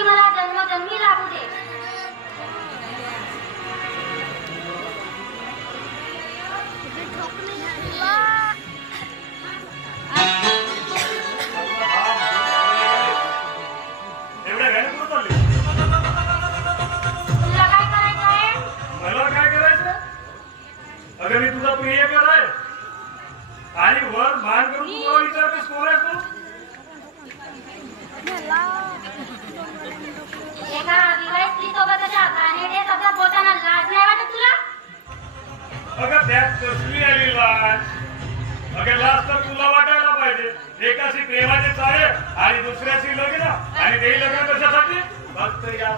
पती मला जन्मजन्मी लाभू दे. तुला काय करायचं आहे? मला काय करायचं? अगं मी तुझा प्रियकर आहे आणि वर मान करून तुला विचारतेस कोण आहेस तू? एका विवाहित स्त्रीसोबतच्या घाणेरड्या शब्दात बोलताना लाज नाही वाटत तुला? अगं त्यात कसली आली लाज? अगं लाज तर तुला वाटायला पाहिजे. एकाशी प्रेमाचे चाळे आणि दुसऱ्याशी लग्न आणि ते लग्न कशासाठी? फक्त या